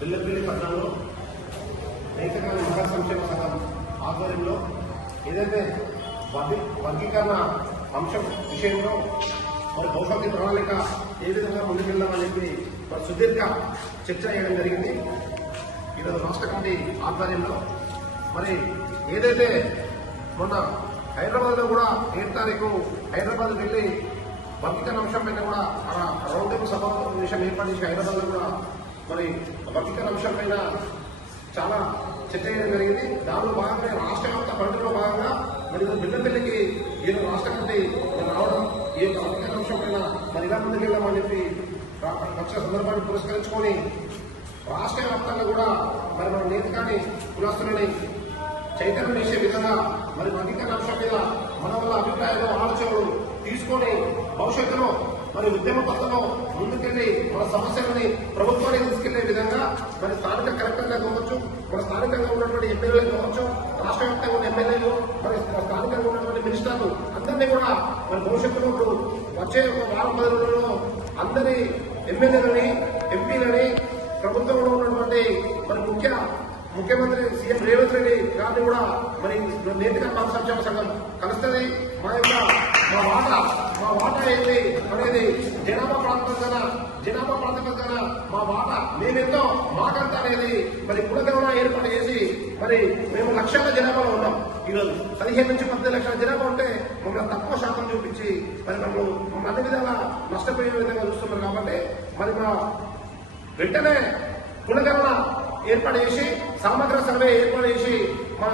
బెల్లంపల్లి పట్టణంలో రైతకాల మహిళా సంక్షేమ సంఘం ఆధ్వర్యంలో ఏదైతే వర్గీకరణ అంశం విషయంలో మరి భవిష్యత్తు ప్రణాళిక ఏ విధంగా ముందుకెళ్దామని చెప్పి మరి సుదీర్ఘ చర్చ చేయడం జరిగింది. ఈరోజు రాష్ట్ర కమిటీ ఆధ్వర్యంలో మరి ఏదైతే మొన్న హైదరాబాద్లో కూడా 7 తారీఖు హైదరాబాద్ వెళ్ళి వర్గీకరణ అంశం పైన కూడా రౌండ్ టేబుల్ సభ విషయం ఏర్పాటు చేసి హైదరాబాద్లో కూడా మరి వర్గీకరణ అంశం పైన చాలా చర్చ చేయడం జరిగింది. దానిలో భాగంగా రాష్ట్ర వ్యాప్త పరిధిలో భాగంగా మరి బెల్లంపల్లికి ఈరోజు రాష్ట్ర కమిటీ రావడం ఈ యొక్క వర్గీకరణ అంశం పైన మరి ఇలా ముందుకెళ్దామని చెప్పి వచ్చిన సందర్భాన్ని పురస్కరించుకొని రాష్ట్ర వ్యాప్తంగా కూడా మరి మన నేతకాని కులస్తులని చైతన్యం చేసే విధంగా మరి వర్గీకరణ అంశం మీద మన వల్ల అభిప్రాయాలు ఆలోచనలు తీసుకొని భవిష్యత్తులో మరి ఉద్యమ పథంలో ముందుకెళ్లి మన సమస్యలని ప్రభుత్వానికి తీసుకెళ్లే విధంగా మరి స్థానిక కలెక్టర్గా కావచ్చు, మన స్థానికంగా ఉన్నటువంటి ఎమ్మెల్యేలు కావచ్చు, రాష్ట్ర వ్యాప్తంగా ఉన్న ఎమ్మెల్యేలు మరి స్థానికంగా ఉన్నటువంటి మినిస్టర్లు అందరినీ కూడా మరి భవిష్యత్తులో వచ్చే వారం 10 రోజుల్లో అందరి ఎమ్మెల్యేలని ఎంపీలని ప్రభుత్వంలో ఉన్నటువంటి మరి ముఖ్యమంత్రి సీఎం రేవంత్ రెడ్డి గారిని కూడా మరి నేతగా మహిళా సంక్షేమ సంఘం కలుస్తుంది. మా వాటా ఏంటి అనేది జనాభా ప్రాతిపదికన మా వాటా మేమెంతో మాకంత అనేది మరి కులగణన ఏర్పాటు చేసి మరి మేము లక్షల జనాభాలో ఉన్నాం. ఈరోజు 15 నుంచి 18 లక్షల జనాభా ఉంటే మమ్మల్ని తక్కువ శాతం చూపించి మరి మమ్మల్ని అన్ని విధాలా నష్టపోయే విధంగా చూస్తున్నారు. కాబట్టి మరి మా వెంటనే కులగణన ఏర్పాటు చేసి సమగ్ర సర్వే ఏర్పాటు చేసి మా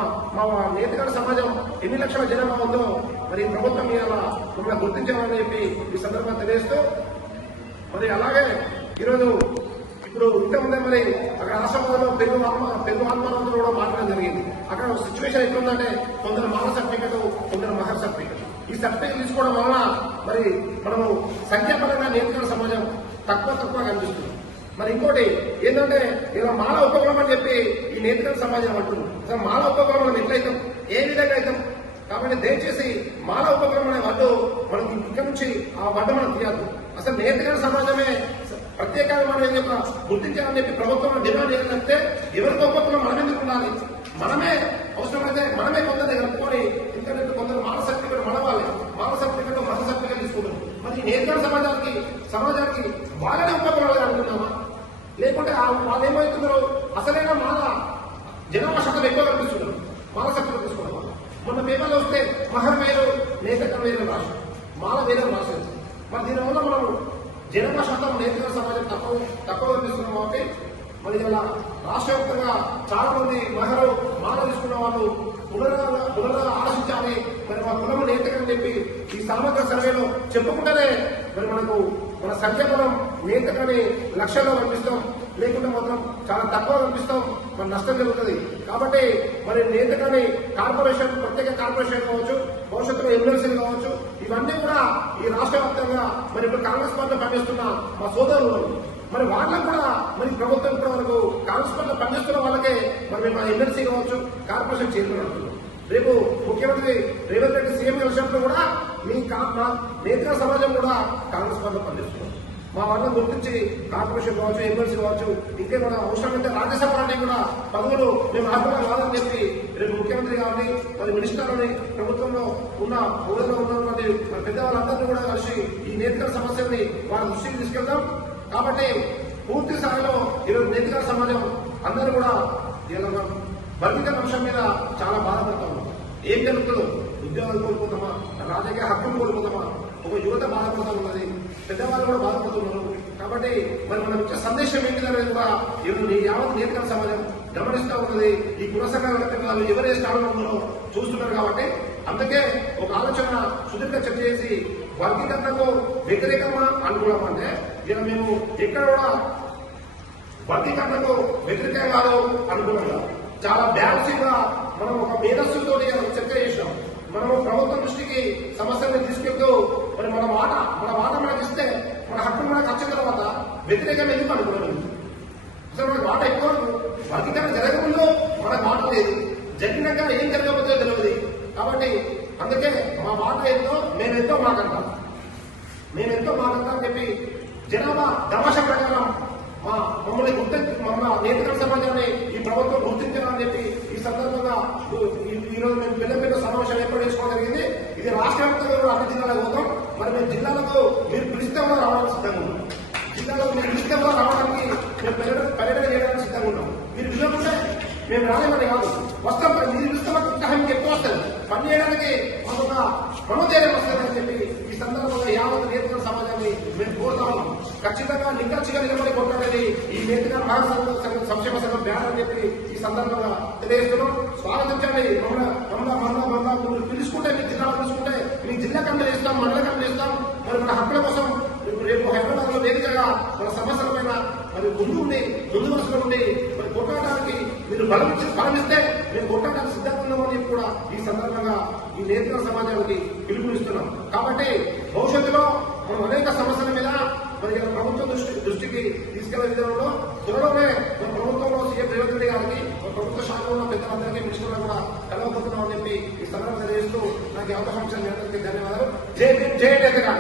నేతకాల సమాజం ఎన్ని లక్షల జనాభా ఉందో మరి ప్రభుత్వం ఇవాళ మమ్మల్ని గుర్తించాలని చెప్పి ఈ సందర్భంగా తెలియజేస్తూ మరి అలాగే ఇప్పుడు ఇంతకుముందే మరి అక్కడ ఆశ్రమంలో పెద్ద ఆత్మహత్యలు కూడా మాట్లాడడం జరిగింది. అక్కడ సిచ్యువేషన్ ఎట్లుందంటే కొందరు మాల సర్టిఫికెట్, కొందరు మహర్ సర్టిఫికెట్. ఈ సర్టిఫికెట్ తీసుకోవడం వలన మరి మనము సంఖ్యాపరంగా నేతకాల సమాజం తక్కువ కనిపిస్తుంది. మరి ఇంకోటి ఏంటంటే ఇలా మాల ఉపకులం అని చెప్పి ఈ నేతకాల సమాజం అంటున్నారు. అసలు మాల ఉపకులం మనం ఎట్లయితాం, ఏ విధంగా అవుతాం? కాబట్టి దయచేసి మాల ఉపకులం అనే వడ్డు మనకి ఇక్కడ నుంచి ఆ వడ్డు మనం తీయద్దు. అసలు నేతకాల సమాజమే ప్రత్యేకంగా మనం యొక్క గుర్తించాలని చెప్పి ప్రభుత్వం డిమాండ్ చేయాలంటే ఎవరితో ఉపకులం మనం ఎందుకు ఉండాలి? మనమే అవసరమైతే మనమే కొందరిని కలుపుకొని ఇంటర్నెట్ కొందరు మాల సర్టిఫికెట్ మన వాళ్ళే మాల సర్టిఫికెట్ మత సర్టిఫికెట్ తీసుకుంటారు. మరి నేతకాల సమాజానికి వాళ్ళనే ఉపకులాలు అనుకున్నామా? లేకుంటే వాళ్ళు ఏమవుతున్నారు? అసలైన మాల జనాభా శాతం ఎక్కువ కనిపిస్తున్నారు. మాల సర్టిఫికెట్ తీసుకోవడం మొన్న పేపర్లో వస్తే మహర్ వేరు, నేతకం వేరు రాష్ట్రం, మాల వేరే రాసేది. మరి దీనివల్ల మనం జనాభా శాతం నేతకాల సమాజం తక్కువ కనిపిస్తున్నాం. కాబట్టి మరి ఇలా రాష్ట్ర వ్యాప్తంగా చాలా మంది మహిళలు మాల తీసుకున్న వాళ్ళు పునరుగా ఆలోచించాలి. మరి మా కులం నేతకని చెప్పి ఈ సమగ్ర సర్వేలో చెప్పుకుంటేనే మరి మన సంఖ్యాబలం నేతకని లక్షల్లో కనిపిస్తాం, లేకుంటే మాత్రం చాలా తక్కువ కనిపిస్తాం, మరి నష్టం జరుగుతుంది. కాబట్టి మరి నేతకని కార్పొరేషన్, ప్రత్యేక కార్పొరేషన్ కావచ్చు, భవిష్యత్తులో ఎమ్మెల్సీలు కావచ్చు, ఇవన్నీ కూడా ఈ రాష్ట్ర వ్యాప్తంగా మరి ఇప్పుడు కాంగ్రెస్ పార్టీలో పనిచేస్తున్న మా సోదరులు మరి వాళ్ళకు కూడా మరి ప్రభుత్వం ఇప్పటి వరకు కాంగ్రెస్ పార్టీలో పనిచేస్తున్న వాళ్ళకే మరి మా ఎమ్మెల్సీ కావచ్చు, కార్పొరేషన్ చైర్మన్ అంటున్నారు. రేపు ముఖ్యమంత్రి రేవంత్ రెడ్డి సీఎం వచ్చినప్పుడు కూడా మీ నేతల సమాజం కూడా కాంగ్రెస్ పార్టీలో పనిచేస్తున్నారు. మా వాళ్ళని గుర్తించి కార్పొరేషన్ కావచ్చు, ఎమ్మెల్సీ కావచ్చు, ఇంకేమైనా అవసరమైతే రాజ్యసభ లాంటి కూడా పదవులు మేము ఆగ్రహం కాదని చెప్పి రేపు ముఖ్యమంత్రి గారిని మరి మినిస్టర్లని ప్రభుత్వంలో ఉన్న హోదాలో ఉన్నటువంటి పెద్దవాళ్ళందరినీ కూడా కలిసి ఈ నేతల సమస్యల్ని వాళ్ళ దృష్టికి తీసుకెళ్తాం. కాబట్టి పూర్తి స్థాయిలో ఈరోజు నేతల సమాజం అందరూ కూడా వర్గీకరణ అంశం మీద చాలా బాధపడతా ఉన్నాం. ఏం జరుగుతుందో, ఉద్యోగాలు కోల్పోతామా, రాజకీయ హక్కులు కోల్పోతామా, ఒక యువత బాధపడుతూ ఉన్నది, పెద్దవాళ్ళు కూడా బాధపడుతున్నారు. కాబట్టి మరి మనం ఇచ్చే సందేశం ఏంటిదనేది కూడా ఈరోజు యావత్ నేతల సమాజం గమనిస్తూ ఉన్నది. ఈ కుల సంఘాలు ఎవరే స్థానంలో ఉన్నారో చూస్తున్నారు. కాబట్టి అందుకే ఒక ఆలోచన సుదీర్ఘ చర్చ చేసి వర్గీకరణకు వ్యతిరేకమా అనుకూలమా అంటే ఇలా మేము ఎక్కడ కూడా వర్గీకరణకు వ్యతిరేకం కాదు అనుకూలంగా చాలా బ్యాలెన్స్గా మనం ఒక మేధస్సుతో చర్చ చేసినాం. మనము ప్రభుత్వం దృష్టికి సమస్యలను తీసుకెళ్తూ మరి మన వాట మనకి ఇస్తే మన హక్కు మనకు వచ్చిన తర్వాత వ్యతిరేకం ఎందుకు అనుకున్నాం? అసలు మనకు వాట ఎక్కువ వర్గీకరణ జరగకుండా మనకు వాట లేదు, జరిగినాక ఏం జరగకపోతే తెలియదు. కాబట్టి అందుకే మా వాట ఎంతో మేమెంతో మాకంటాం అని చెప్పి జనాభా తమాషా ప్రకారం మమ్మల్ని మన నేతల సమాజాన్ని ఈ ప్రభుత్వం గుర్తించాలని చెప్పి ఈ సందర్భంగా ఈరోజు మేము పిల్లల సమావేశం ఏర్పాటు చేసుకోవడం జరిగింది. ఇది రాష్ట్ర వ్యాప్తంగా కూడా అన్ని జిల్లాలకు పోతాం. మరి మేము జిల్లాలకు మీరు పిలిస్తే కూడా రావడానికి సిద్ధంగా ఉన్నాం. జిల్లాలో మీరు పిలిస్తే కూడా రావడానికి మేము పర్యటన చేయడానికి సిద్ధంగా ఉన్నాం. మీరు పిలవకుంటే మేము రాలేమని కాదు, వస్తాం. మీరు పిలిస్తే మాకు ఉత్సాహం ఎక్కువ వస్తుంది, పని చేయడానికి మాకు ఒక మనోధైర్యం వస్తుందని చెప్పి ఈ సందర్భంగా యావత్ నేతల సమాజాన్ని మేము కోరుతా ఉన్నాం. ఖచ్చితంగా నిక్కచ్చిగా నిలబడి కొట్టాలని ఈ నేతగా సంక్షేమ సంఘం బ్యాన్ అని చెప్పి ఈ సందర్భంగా తెలియజేస్తున్నాం. స్వాగతించండి. మమ్మల్ని మీరు పిలుచుకుంటే మీ జిల్లాలో పిలుచుకుంటే మీ జిల్లా కమిటీ ఇస్తాం, మండల కమిటీ ఇస్తాం. మరి మన హక్కుల కోసం రేపు హైదరాబాద్ లో వేదికగా మన సమస్యల పైన మరి ముందు వరుసలో ఉండి మరి కొట్లాడడానికి మీరు బలమిస్తే మేము కొట్టడానికి సిద్ధంగా ఉన్నామని చెప్పి కూడా ఈ సందర్భంగా ఈ నేతల సమాజానికి పిలుపునిస్తున్నాం. కాబట్టి భవిష్యత్తులో మనం అనేక సమస్యల మీద మరి ప్రభుత్వం దృష్టికి తీసుకెళ్లే విధానంలో త్వరలోనే మన ప్రభుత్వంలో సీఎం రేవంత్ రెడ్డి గారికి ప్రభుత్వ శాఖలో ఉన్న పెద్దలందరికీ మినిస్టర్లు కూడా కలవబోతున్నామని చెప్పి ఈ సందర్భంగా తెలియజేస్తూ నాకు ఈ అవకాశం ఇచ్చిన నేతలకి ధన్యవాదాలు. జై భీమ్, జై నేతగా.